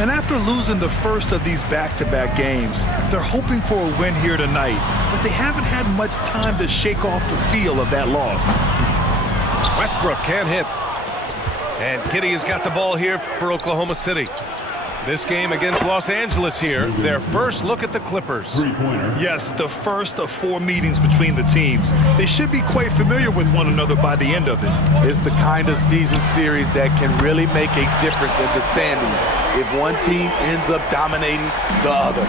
And after losing the first of these back-to-back games, they're hoping for a win here tonight, but they haven't had much time to shake off the feel of that loss. Westbrook can't hit. And Giddey has got the ball here for Oklahoma City. This game against Los Angeles here, their first look at the Clippers. Yes, the first of 4 meetings between the teams. They should be quite familiar with one another by the end of it. It's the kind of season series that can really make a difference in the standings if one team ends up dominating the other.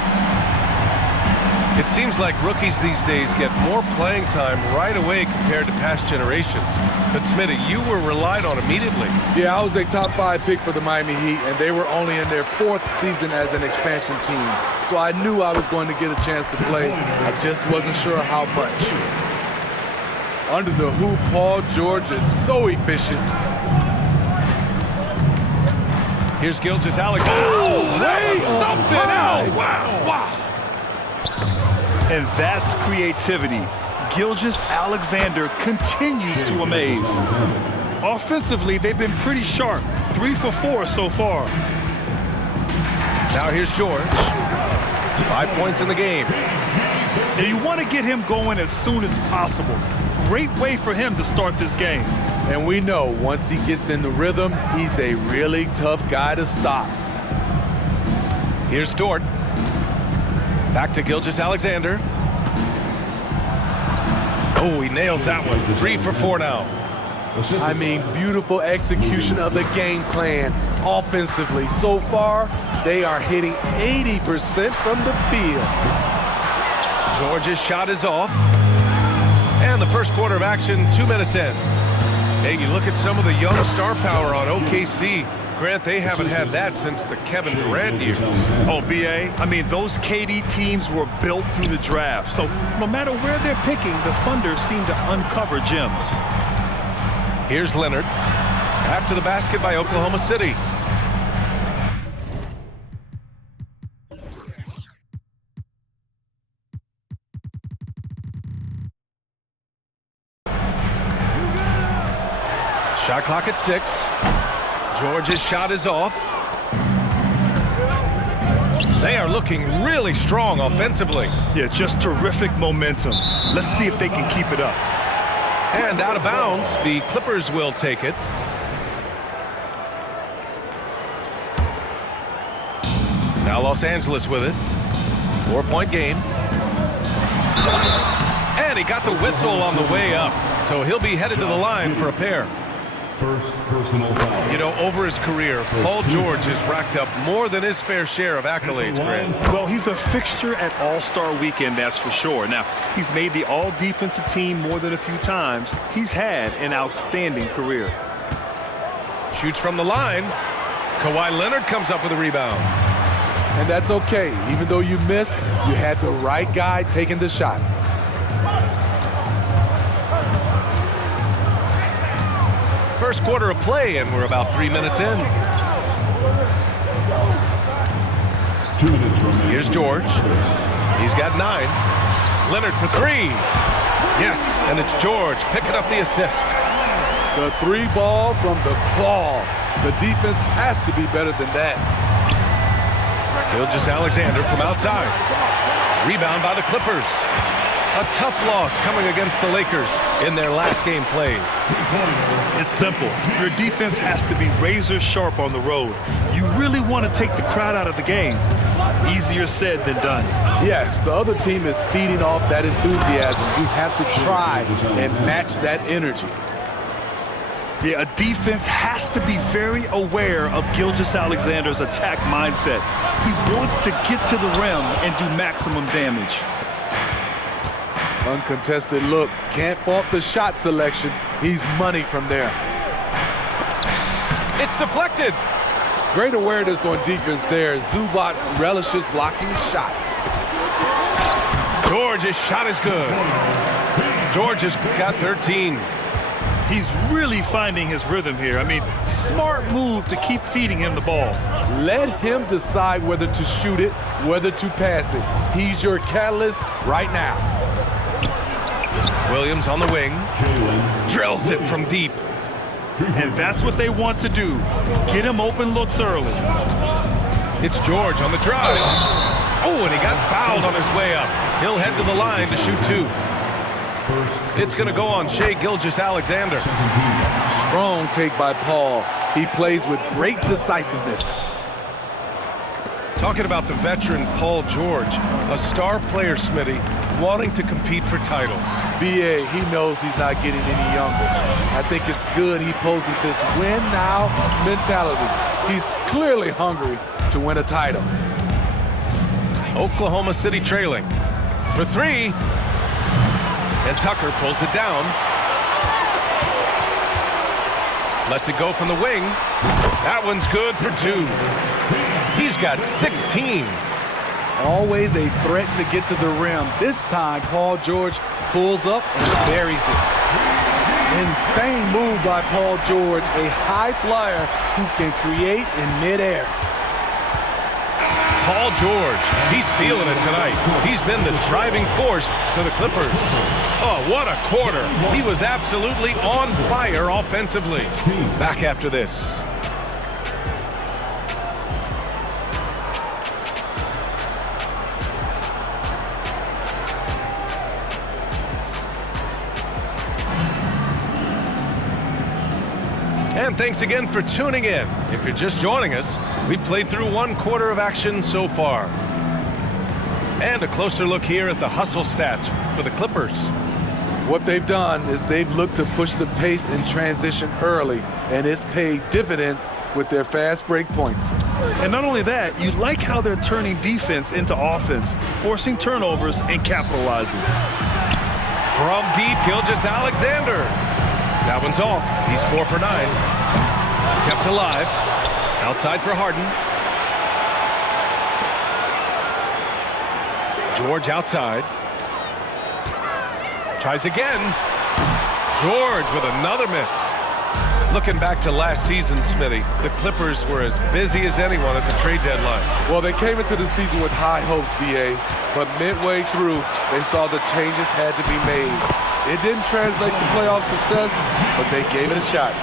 It seems like rookies these days get more playing time right away compared to past generations. But Smitty, you were relied on immediately. Yeah, I was a top 5 pick for the Miami Heat, and they were only in their 4th season as an expansion team. So I knew I was going to get a chance to play. I just wasn't sure how much. Under the hoop, Paul George is so efficient. Here's Gilgeous-Alexander. Oh, lay something else! Wow. And that's creativity. Gilgeous-Alexander continues to amaze. Offensively, they've been pretty sharp. 3 for 4 so far. Now here's George. 5 points in the game. Now you want to get him going as soon as possible. Great way for him to start this game. And we know once he gets in the rhythm, he's a really tough guy to stop. Here's Dort. Back to Gilgeous-Alexander. Oh, he nails that one. 3 for 4 now. I mean, beautiful execution of the game plan offensively. So far, they are hitting 80% from the field. George's shot is off. And the first quarter of action, 2 minutes in. Hey, you look at some of the young star power on OKC. Grant, they haven't had that since the Kevin Durant years. Oh, B.A., I mean, those KD teams were built through the draft. So no matter where they're picking, the Thunder seem to uncover gems. Here's Leonard. After the basket by Oklahoma City. Shot clock at 6. George's shot is off. They are looking really strong offensively. Yeah, just terrific momentum. Let's see if they can keep it up. And out of bounds, the Clippers will take it. Now Los Angeles with it. 4-point game. And he got the whistle on the way up. So he'll be headed to the line for a pair. First personal foul. You know, over his career, Paul George has racked up more than his fair share of accolades, Grant. Well, he's a fixture at All-Star Weekend, that's for sure. Now, he's made the All-Defensive team more than a few times. He's had an outstanding career. Shoots from the line. Kawhi Leonard comes up with a rebound. And that's okay. Even though you miss, you had the right guy taking the shot. First quarter of play, and we're about 3 minutes in. 2 minutes remaining. Here's George. He's got 9. Leonard for 3. Yes, and it's George picking up the assist. The 3 ball from the claw. The defense has to be better than that. Gilgeous-Alexander from outside. Rebound by the Clippers. A tough loss coming against the Lakers in their last game played. It's simple. Your defense has to be razor sharp on the road. You really want to take the crowd out of the game. Easier said than done. Yes, the other team is feeding off that enthusiasm. You have to try and match that energy. Yeah, a defense has to be very aware of Gilgeous-Alexander's attack mindset. He wants to get to the rim and do maximum damage. Uncontested look. Can't fault the shot selection. He's money from there. It's deflected. Great awareness on defense there. Zubac relishes blocking shots. George's shot is good. George has got 13. He's really finding his rhythm here. I mean, smart move to keep feeding him the ball. Let him decide whether to shoot it, whether to pass it. He's your catalyst right now. Williams on the wing. Drills it from deep. And that's what they want to do. Get him open looks early. It's George on the drive. Oh, and he got fouled on his way up. He'll head to the line to shoot 2. It's going to go on Shai Gilgeous-Alexander. Strong take by Paul. He plays with great decisiveness. Talking about the veteran Paul George, a star player, Smitty, wanting to compete for titles. B.A., he knows he's not getting any younger. I think it's good he poses this win now mentality. He's clearly hungry to win a title. Oklahoma City trailing for 3. And Tucker pulls it down. Lets it go from the wing. That one's good for 2. He's got 16. Always a threat to get to the rim. This time, Paul George pulls up and buries it. Insane move by Paul George, a high flyer who can create in midair. Paul George, he's feeling it tonight. He's been the driving force for the Clippers. Oh, what a quarter. He was absolutely on fire offensively. Back after this. And thanks again for tuning in. If you're just joining us, we played through 1 quarter of action so far. And a closer look here at the hustle stats for the Clippers. What they've done is they've looked to push the pace in transition early, and it's paid dividends with their fast break points. And not only that, you like how they're turning defense into offense, forcing turnovers and capitalizing. From deep, Gilgeous-Alexander. That one's off. He's 4 for 9. Kept alive. Outside for Harden. George outside. Tries again. George with another miss. Looking back to last season, Smitty, the Clippers were as busy as anyone at the trade deadline. Well, they came into the season with high hopes, B.A., but midway through, they saw the changes had to be made. It didn't translate to playoff success, but they gave it a shot.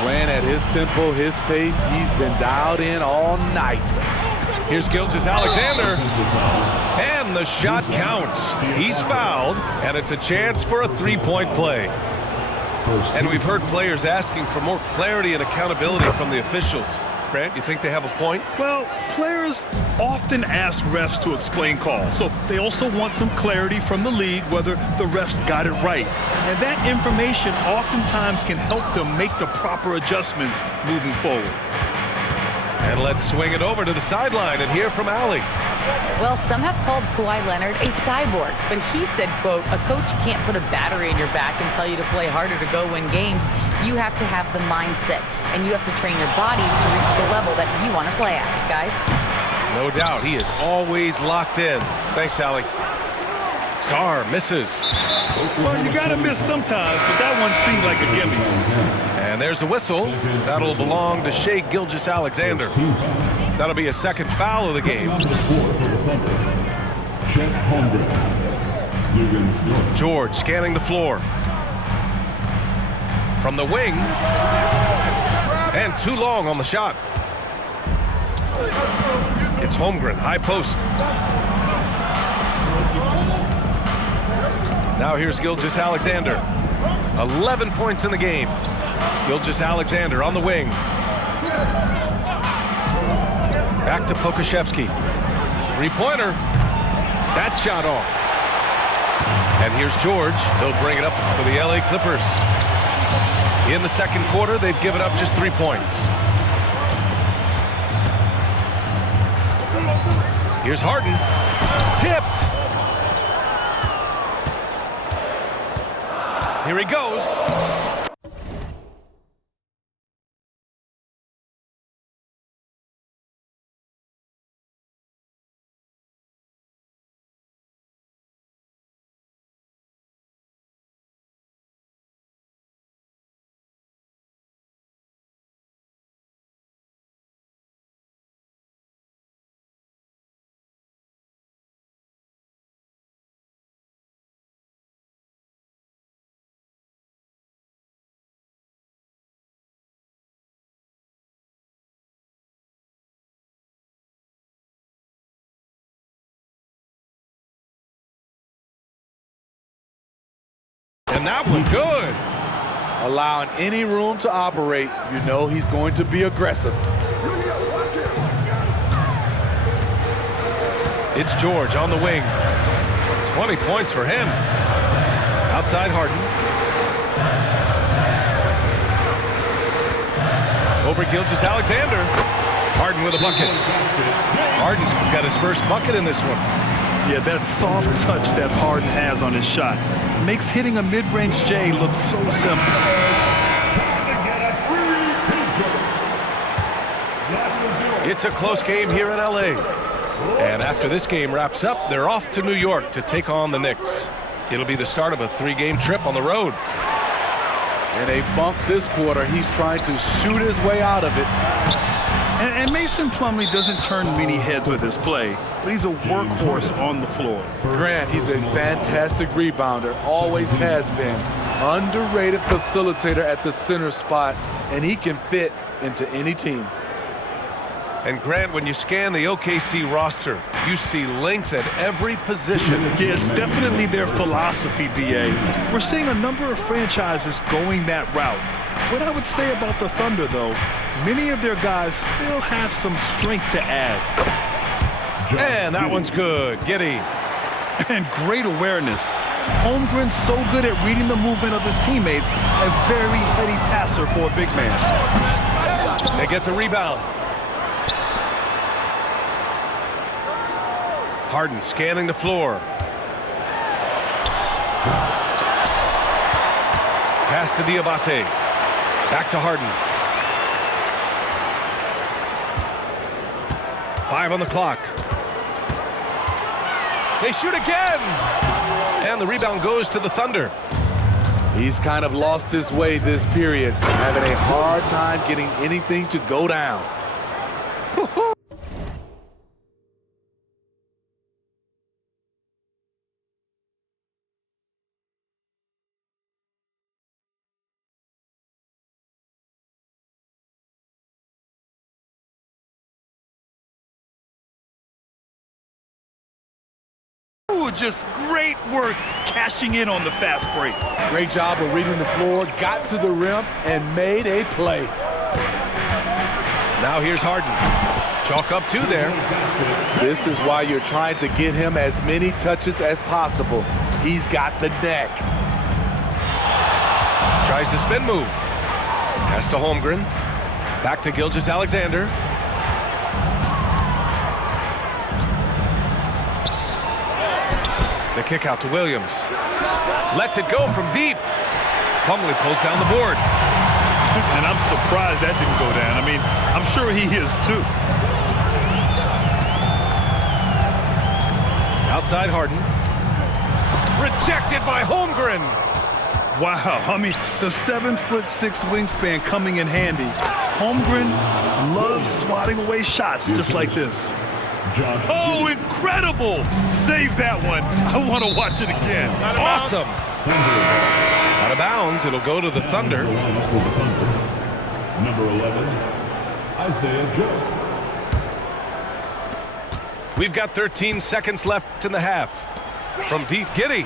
Playing at his tempo, his pace, he's been dialed in all night. Here's Gilgeous-Alexander, and the shot counts. He's fouled, and it's a chance for a 3-point play. And we've heard players asking for more clarity and accountability from the officials. Grant, you think they have a point? Well, players often ask refs to explain calls, so they also want some clarity from the league whether the refs got it right. And that information oftentimes can help them make the proper adjustments moving forward. And let's swing it over to the sideline and hear from Allie. Well, some have called Kawhi Leonard a cyborg, but he said, quote, a coach can't put a battery in your back and tell you to play harder to go win games. You have to have the mindset, and you have to train your body to reach the level that you want to play at, guys. No doubt, he is always locked in. Thanks, Allie. Sarr misses. Well, you got to miss sometimes, but that one seemed like a gimme. And there's a whistle. That'll belong to Shai Gilgeous-Alexander. That'll be a second foul of the game. George scanning the floor. From the wing. And too long on the shot. It's Holmgren, high post. Now here's Gilgeous-Alexander. 11 points in the game. Gilgeous-Alexander on the wing. Back to Pokashevsky. Three-pointer. That shot off. And here's George. He'll bring it up for the LA Clippers. In the second quarter, they've given up just 3 points. Here's Harden. Tipped. Here he goes. And that one good. Allowing any room to operate, you know he's going to be aggressive. It's George on the wing. 20 points for him. Outside Harden. Over Gilgeous-Alexander. Harden with a bucket. Harden's got his first bucket in this one. Yeah, that soft touch that Harden has on his shot makes hitting a mid-range J look so simple. It's a close game here in LA. And after this game wraps up, they're off to New York to take on the Knicks. It'll be the start of a 3-game trip on the road. In a funk this quarter, he's trying to shoot his way out of it. And Mason Plumlee doesn't turn many heads with his play, but he's a workhorse on the floor. Grant, he's a fantastic rebounder, always has been. Underrated facilitator at the center spot, and he can fit into any team. And Grant, when you scan the OKC roster, you see length at every position. Yeah, it's definitely their philosophy, B.A. We're seeing a number of franchises going that route. What I would say about the Thunder, though, many of their guys still have some strength to add. And that one's good. Giddey. And great awareness. Holmgren's so good at reading the movement of his teammates, a very heady passer for a big man. They get the rebound. Harden scanning the floor. Pass to Diabate. Back to Harden. 5 on the clock. They shoot again! And the rebound goes to the Thunder. He's kind of lost his way this period, having a hard time getting anything to go down. Ooh, just great work cashing in on the fast break. Great job of reading the floor, got to the rim, and made a play. Now here's Harden. Chalk up 2 there. This is why you're trying to get him as many touches as possible. He's got the neck. Tries the spin move. Pass to Holmgren. Back to Gilgeous-Alexander. The kick out to Williams. Lets it go from deep. Plumlee pulls down the board. And I'm surprised that didn't go down. I mean, I'm sure he is too. Outside Harden. Rejected by Holmgren. Wow, I mean, the 7'6" wingspan coming in handy. Holmgren loves swatting away shots just like this. Oh, incredible! Save that one. I want to watch it again. Awesome. Out of bounds, it'll go to the Thunder. Number 11, Isaiah Joe. We've got 13 seconds left in the half. From deep, Giddey.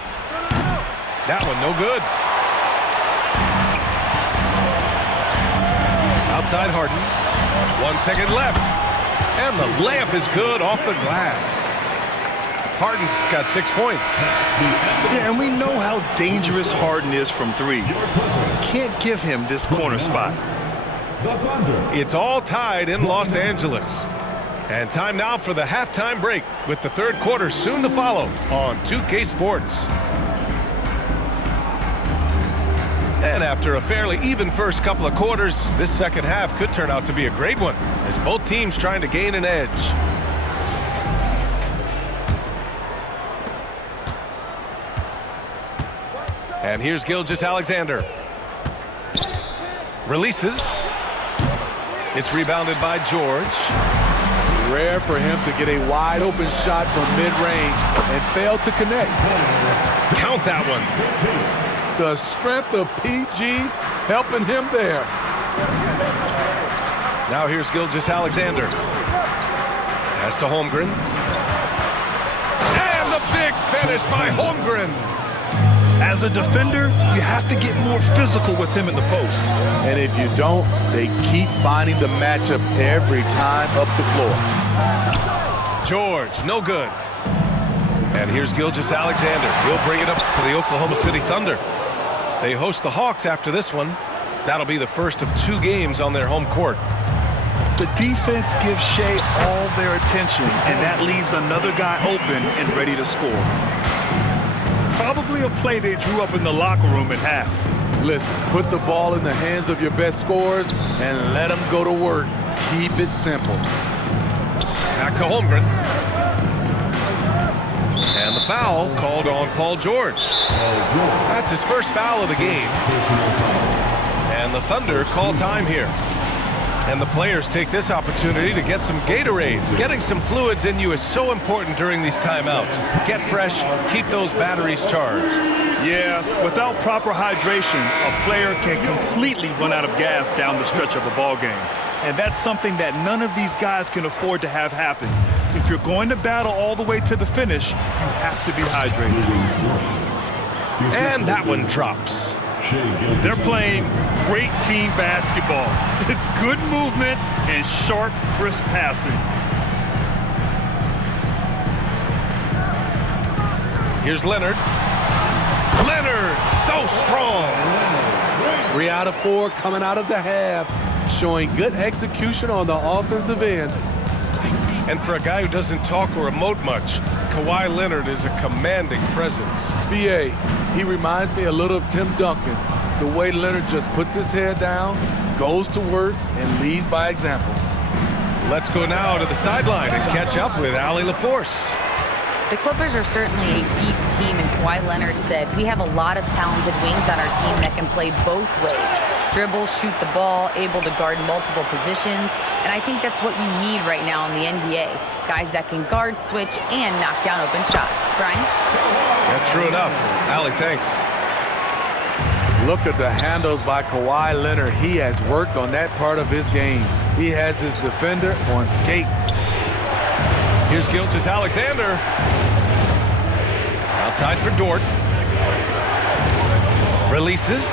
That one no good. Outside Harden. 1 second left. And the layup is good off the glass. Harden's got 6 points. Yeah, and we know how dangerous Harden is from 3. Can't give him this corner spot. It's all tied in Los Angeles. And time now for the halftime break, with the third quarter soon to follow on 2K Sports. And after a fairly even first couple of quarters, this second half could turn out to be a great one, as both teams trying to gain an edge. And here's Gilgeous-Alexander. Releases. It's rebounded by George. Rare for him to get a wide open shot from mid-range and fail to connect. Count that one. The strength of PG helping him there. Now here's Gilgeous-Alexander. Pass to Holmgren. And the big finish by Holmgren. As a defender, you have to get more physical with him in the post. And if you don't, they keep finding the matchup every time up the floor. George, no good. And here's Gilgeous-Alexander. He'll bring it up for the Oklahoma City Thunder. They host the Hawks after this one. That'll be the first of 2 games on their home court. The defense gives Shea all their attention, and that leaves another guy open and ready to score. Probably a play they drew up in the locker room at half. Listen, put the ball in the hands of your best scorers and let them go to work. Keep it simple. Back to Holmgren. And the foul called on Paul George. That's his first foul of the game. And the Thunder call time here. And the players take this opportunity to get some Gatorade. Getting some fluids in you is so important during these timeouts. Get fresh, keep those batteries charged. Yeah, without proper hydration, a player can completely run out of gas down the stretch of a ball game. And that's something that none of these guys can afford to have happen. If you're going to battle all the way to the finish, you have to be hydrated. And that one drops. They're playing great team basketball. It's good movement and sharp, crisp passing. Here's Leonard. Leonard, so strong. 3 out of 4 coming out of the half, showing good execution on the offensive end. And for a guy who doesn't talk or emote much, Kawhi Leonard is a commanding presence. BA, he reminds me a little of Tim Duncan. The way Leonard just puts his head down, goes to work, and leads by example. Let's go now to the sideline and catch up with Allie LaForce. The Clippers are certainly a deep team, and Kawhi Leonard said, "We have a lot of talented wings on our team that can play both ways. Dribble, shoot the ball, able to guard multiple positions, and I think that's what you need right now in the NBA. Guys that can guard, switch, and knock down open shots." Brian? Yeah, true enough. Allie, thanks. Look at the handles by Kawhi Leonard. He has worked on that part of his game. He has his defender on skates. Here's Gilgeous-Alexander. Outside for Dort. Releases.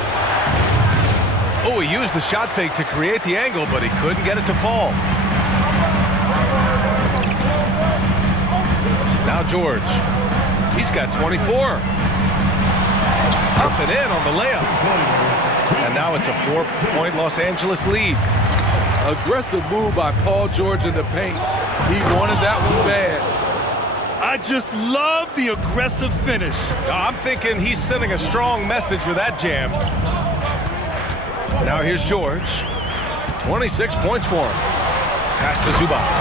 Oh, he used the shot fake to create the angle, but he couldn't get it to fall. Now George. He's got 24. Up and in on the layup. And now it's a 4-point Los Angeles lead. Aggressive move by Paul George in the paint. He wanted that one bad. I just love the aggressive finish. I'm thinking he's sending a strong message with that jam. Now here's George. 26 points for him. Pass to Zubats.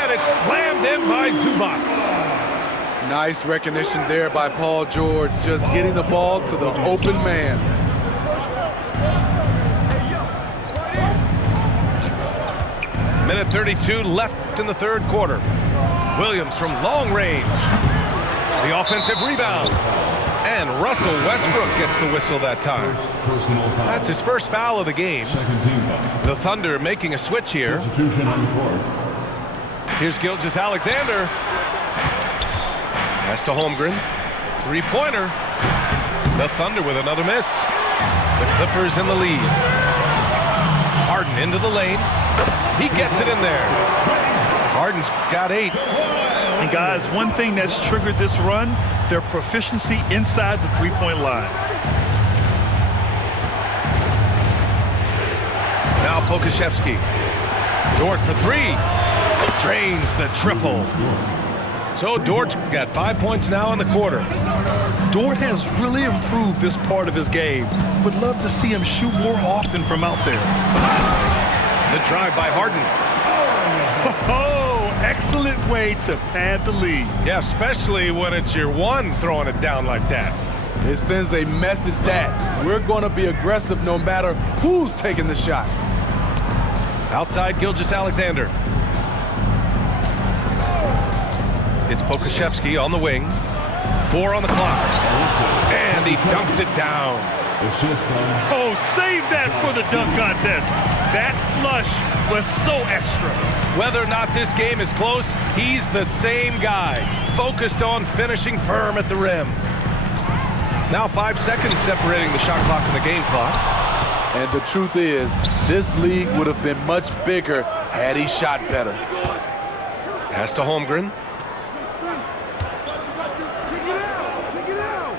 And it's slammed in by Zubats. Nice recognition there by Paul George, just getting the ball to the open man. Minute 32 left in the third quarter. Williams from long range. The offensive rebound. And Russell Westbrook gets the whistle that time. That's his first foul of the game. The Thunder making a switch here. Here's Gilgeous-Alexander. Pass to Holmgren. 3-pointer. The Thunder with another miss. The Clippers in the lead. Harden into the lane. He gets it in there. Harden's got 8. And guys, one thing that's triggered this run, their proficiency inside the three-point line. Now Pokashevsky. Dort for 3. Drains the triple. So Dort's got 5 points now in the quarter. Dort has really improved this part of his game. Would love to see him shoot more often from out there. The drive by Harden. Oh, excellent way to pad the lead. Yeah, especially when it's your one throwing it down like that. It sends a message that we're going to be aggressive no matter who's taking the shot. Outside Gilgeous-Alexander. It's Pokashevsky on the wing. 4 on the clock. And he dunks it down. Oh, save that for the dunk contest. That flush was so extra. Whether or not this game is close, he's the same guy, focused on finishing firm at the rim. Now 5 seconds separating the shot clock and the game clock. And the truth is, this league would have been much bigger had he shot better. Pass to Holmgren.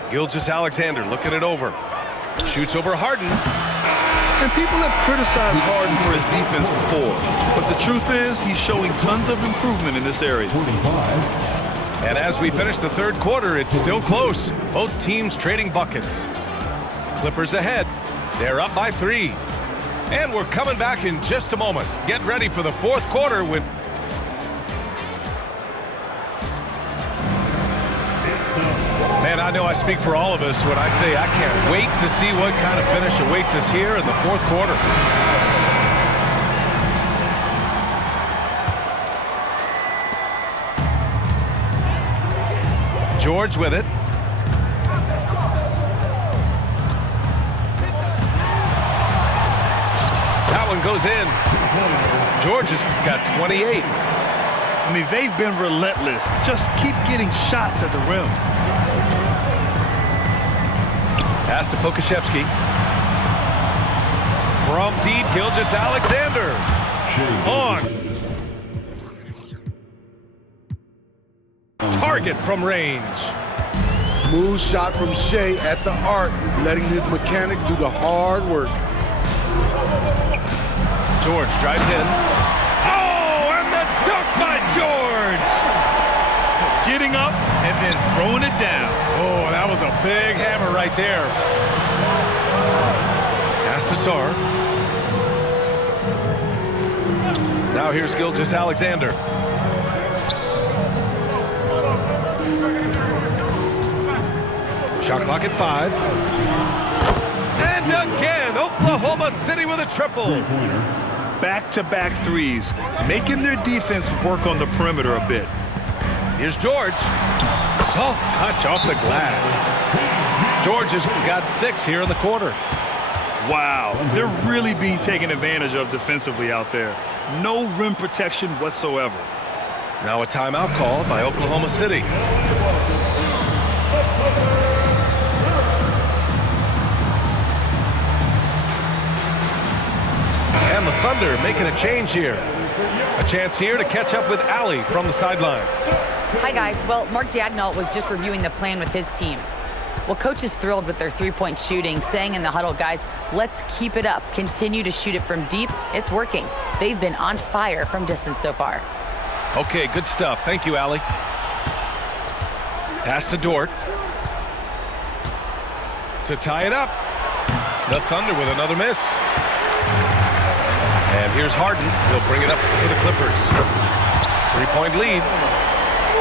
Gilgeous-Alexander looking it over. Shoots over Harden. And people have criticized Harden for his defense before, but the truth is he's showing tons of improvement in this area. 25. And as we finish the third quarter, it's still close. Both teams trading buckets. Clippers ahead. They're up by 3. And we're coming back in just a moment. Get ready for the fourth quarter with... Man, I know I speak for all of us when I say I can't wait to see what kind of finish awaits us here in the fourth quarter. George with it. That one goes in. George has got 28. I mean, they've been relentless. Just keep getting shots at the rim. Pass to Pokashevsky. From deep, Gilgeous-Alexander. On. Target from range. Smooth shot from Shea at the arc, letting his mechanics do the hard work. George drives in. Oh, and the dunk by George! Getting up and then throwing it down. Oh, that was a big hammer right there. Pass to Sarr. Now here's Gilgeous-Alexander. Shot clock at 5. And again, Oklahoma City with a triple. Back-to-back threes, making their defense work on the perimeter a bit. Here's George. Soft touch off the glass. George has got 6 here in the quarter. Wow, they're really being taken advantage of defensively out there. No rim protection whatsoever. Now a timeout call by Oklahoma City. And the Thunder making a change here. A chance here to catch up with Allie from the sideline. Hi, guys. Well, Mark Daigneault was just reviewing the plan with his team. Well, coach is thrilled with their three-point shooting, saying in the huddle, guys, let's keep it up. Continue to shoot it from deep. It's working. They've been on fire from distance so far. Okay, good stuff. Thank you, Allie. Pass to Dort. To tie it up. The Thunder with another miss. And here's Harden. He'll bring it up for the Clippers. 3-point lead.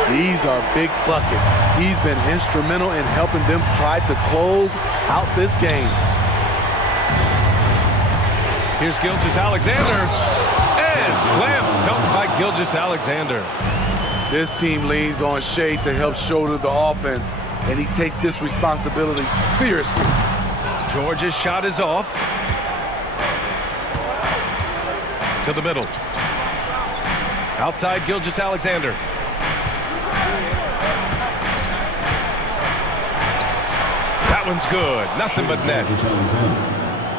These are big buckets. He's been instrumental in helping them try to close out this game. Here's Gilgeous-Alexander. And slam dunk by Gilgeous-Alexander. This team leans on Shea to help shoulder the offense, and he takes this responsibility seriously. George's shot is off. To the middle. Outside Gilgeous-Alexander. That one's good. Nothing but net.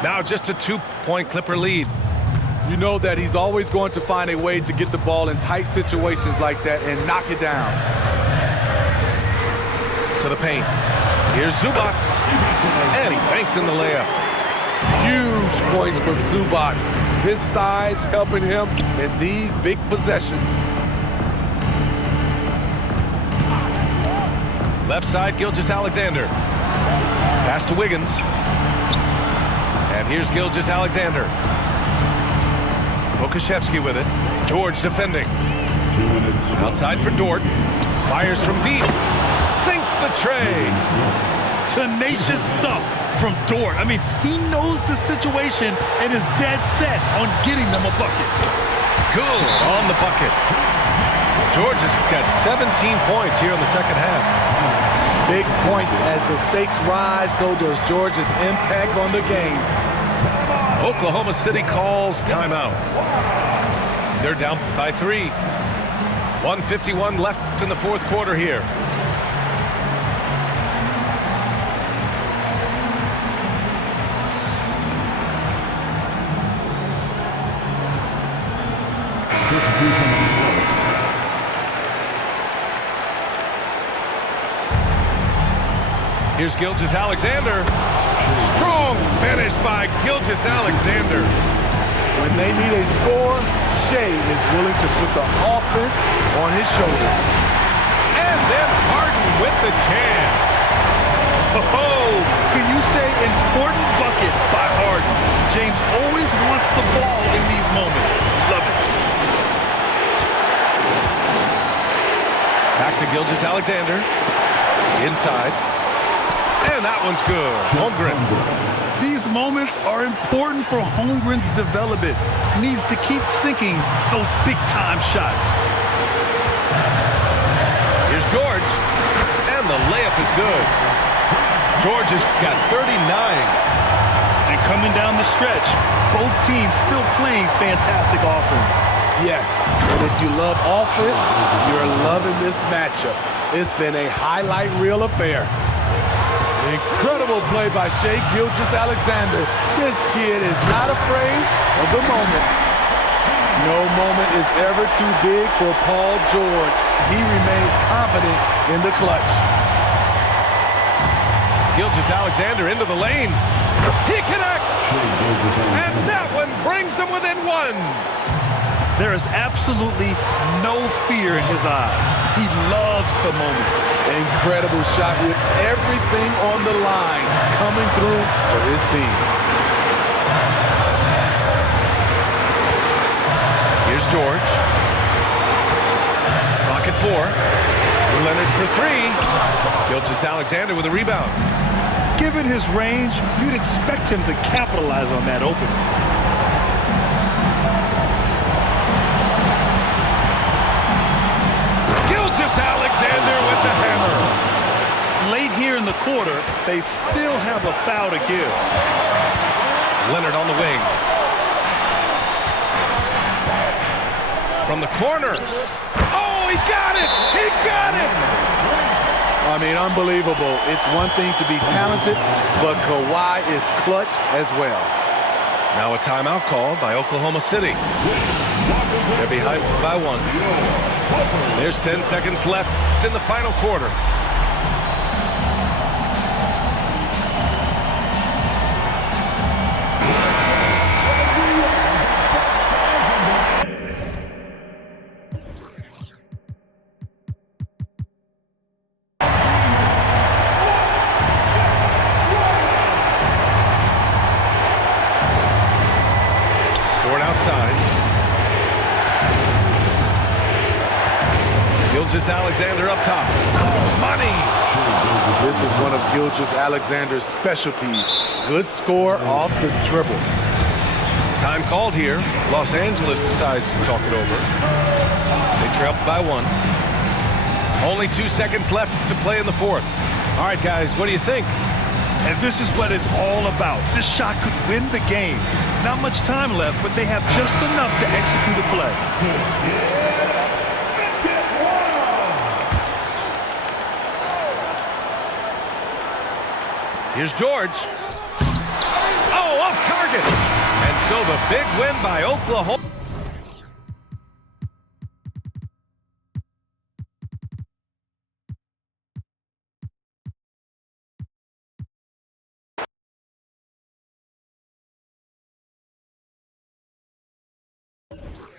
Now just a 2-point Clipper lead. You know that he's always going to find a way to get the ball in tight situations like that and knock it down. To the paint. Here's Zubac. And he banks in the layup. Huge points from Zubac. His size helping him in these big possessions. Left side, Gilgeous-Alexander. Pass to Wiggins. And here's Gilgeous-Alexander. Pokashevsky with it. George defending. Outside for Dort. Fires from deep. Sinks the tray. Tenacious stuff from Dort. I mean, he knows the situation and is dead set on getting them a bucket. Good on the bucket. George has got 17 points here in the second half. Big points as the stakes rise, so does George's impact on the game. Oklahoma City calls timeout. They're down by 3. 1:51 left in the fourth quarter here. Here's Gilgeous-Alexander. Strong finish by Gilgeous-Alexander. When they need a score, Shea is willing to put the offense on his shoulders. And then Harden with the jam. Oh, can you say important bucket by Harden? James always wants the ball in these moments. Love it. Back to Gilgeous-Alexander. Inside. And that one's good. Holmgren. These moments are important for Holmgren's development. Needs to keep sinking those big-time shots. Here's George. And the layup is good. George has got 39. And coming down the stretch, both teams still playing fantastic offense. Yes, and if you love offense, you're loving this matchup. It's been a highlight reel affair. Incredible play by Shea Gilgeous-Alexander. This kid is not afraid of the moment. No moment is ever too big for Paul George. He remains confident in the clutch. Gilgeous-Alexander into the lane. He connects! And that one brings him within one. There is absolutely no fear in his eyes. He loves the moment. Incredible shot with everything on the line coming through for his team. Here's George. Clock at 4. Leonard for 3. Gilgeous-Alexander with a rebound. Given his range, you'd expect him to capitalize on that opening. Gilgeous-Alexander with the hammer. Late here in the quarter, they still have a foul to give. Leonard on the wing. From the corner. Oh, he got it! He got it! I mean, unbelievable. It's one thing to be talented, but Kawhi is clutch as well. Now a timeout called by Oklahoma City. They're behind by 1. There's 10 seconds left in the final quarter. Gilgeous-Alexander up top. Money! This is one of Gilgeous-Alexander's specialties. Good score off the dribble. Time called here. Los Angeles decides to talk it over. They trail by 1. Only 2 seconds left to play in the 4th. All right, guys, what do you think? And this is what it's all about. This shot could win the game. Not much time left, but they have just enough to execute a play. Here's George. Oh, off target. And so the big win by Oklahoma.